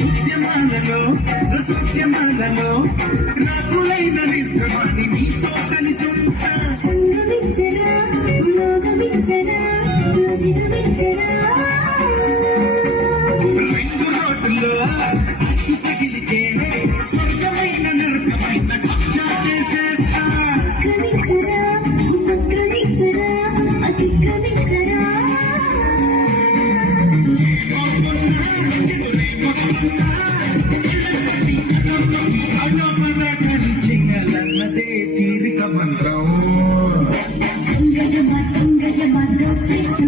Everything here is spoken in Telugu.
ఉద్యమాలలో రసోద్యమాలలో రాకులైన నిర్గమాన్ని నీతో కలిసుంటా సంగమించరా లోకమించరా లోకిరమించరా రెండు రోడ్డుల్లో అడ్డు తగిలితే స్వర్గమైన నరకమైన కబ్జా చేసేస్తా క్రమించరా ఉపక్రమించరా అతిక్రమించరా చెయ్యాలన్నదే తీరిక మంత్రం తుంగజ మంత్రం చేస్తూ